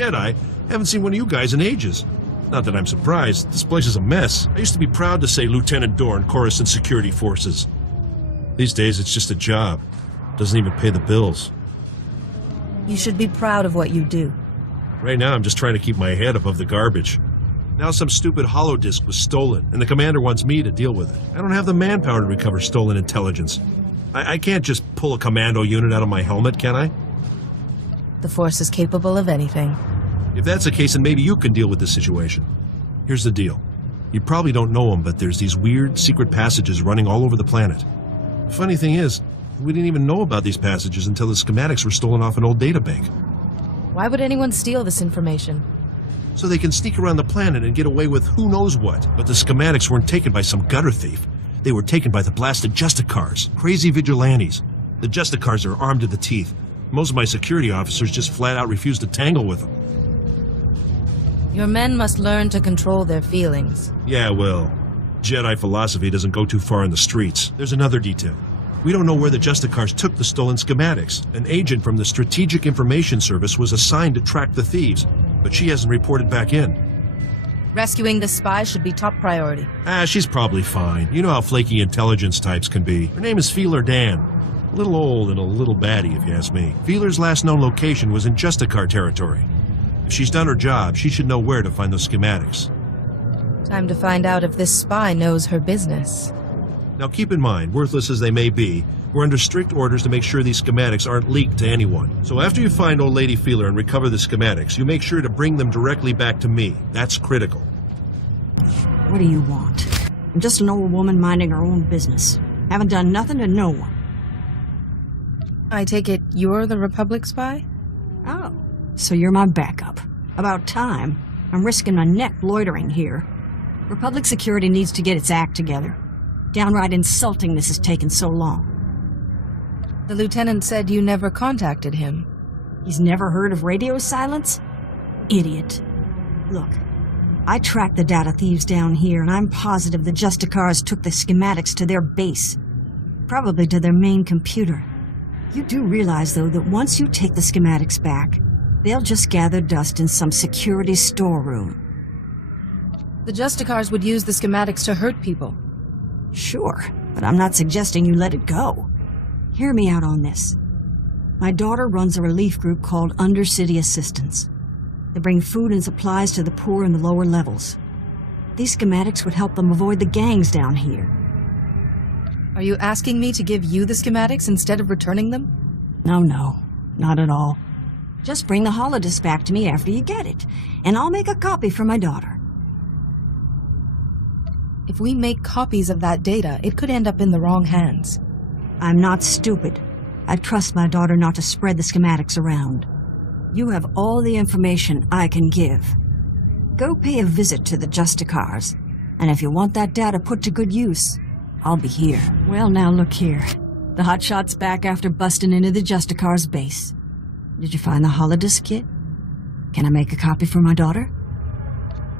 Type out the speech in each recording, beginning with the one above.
Jedi. Haven't seen one of you guys in ages. Not that I'm surprised. This place is a mess. I used to be proud to say Lieutenant Dorn, Coruscant Security Forces. These days, it's just a job. Doesn't even pay the bills. You should be proud of what you do. Right now, I'm just trying to keep my head above the garbage. Now some stupid holodisk was stolen, and the commander wants me to deal with it. I don't have the manpower to recover stolen intelligence. I can't just pull a commando unit out of my helmet, can I? The Force is capable of anything. If that's the case, then maybe you can deal with this situation. Here's the deal. You probably don't know them, but there's these weird, secret passages running all over the planet. The funny thing is, we didn't even know about these passages until the schematics were stolen off an old databank. Why would anyone steal this information? So they can sneak around the planet and get away with who knows what. But the schematics weren't taken by some gutter thief. They were taken by the blasted Justicars, crazy vigilantes. The Justicars are armed to the teeth. Most of my security officers just flat out refuse to tangle with them. Your men must learn to control their feelings. Yeah, well, Jedi philosophy doesn't go too far in the streets. There's another detail. We don't know where the Justicars took the stolen schematics. An agent from the Strategic Information Service was assigned to track the thieves, but she hasn't reported back in. Rescuing the spy should be top priority. She's probably fine. You know how flaky intelligence types can be. Her name is Feeler Dan. A little old and a little batty, if you ask me. Feeler's last known location was in Justicar territory. If she's done her job, she should know where to find those schematics. Time to find out if this spy knows her business. Now keep in mind, worthless as they may be, we're under strict orders to make sure these schematics aren't leaked to anyone. So after you find old lady Feeler and recover the schematics, you make sure to bring them directly back to me. That's critical. What do you want? I'm just an old woman minding her own business. Haven't done nothing to no one. I take it you're the Republic spy? Oh, so you're my backup. About time. I'm risking my neck loitering here. Republic security needs to get its act together. Downright insulting this has taken so long. The lieutenant said you never contacted him. He's never heard of radio silence? Idiot. Look, I tracked the data thieves down here, and I'm positive the Justicars took the schematics to their base. Probably to their main computer. You do realize, though, that once you take the schematics back, they'll just gather dust in some security storeroom. The Justicars would use the schematics to hurt people. Sure, but I'm not suggesting you let it go. Hear me out on this. My daughter runs a relief group called Undercity Assistance. They bring food and supplies to the poor in the lower levels. These schematics would help them avoid the gangs down here. Are you asking me to give you the schematics instead of returning them? No, not at all. Just bring the holodisk back to me after you get it, and I'll make a copy for my daughter. If we make copies of that data, it could end up in the wrong hands. I'm not stupid. I trust my daughter not to spread the schematics around. You have all the information I can give. Go pay a visit to the Justicars, and if you want that data put to good use, I'll be here. Well, now look here. The hotshot's back after busting into the Justicars' base. Did you find the holodisk kit? Can I make a copy for my daughter?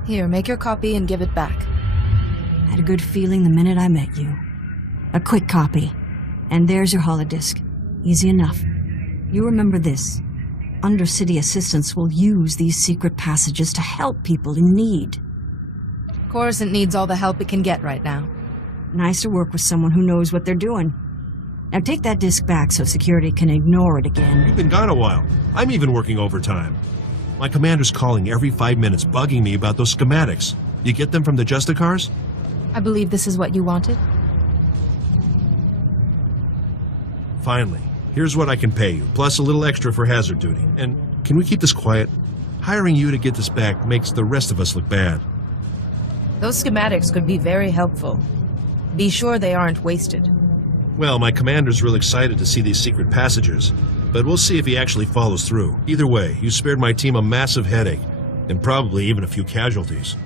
Here, make your copy and give it back. I had a good feeling the minute I met you. A quick copy. And there's your holodisk. Easy enough. You remember this. Undercity Assistance will use these secret passages to help people in need. Coruscant needs all the help it can get right now. Nice to work with someone who knows what they're doing. Now take that disk back so security can ignore it again. You've been gone a while. I'm even working overtime. My commander's calling every 5 minutes, bugging me about those schematics. You get them from the Justicars? I believe this is what you wanted. Finally, here's what I can pay you, plus a little extra for hazard duty. And can we keep this quiet? Hiring you to get this back makes the rest of us look bad. Those schematics could be very helpful. Be sure they aren't wasted. Well, my commander's real excited to see these secret passages, but we'll see if he actually follows through. Either way, you spared my team a massive headache, and probably even a few casualties.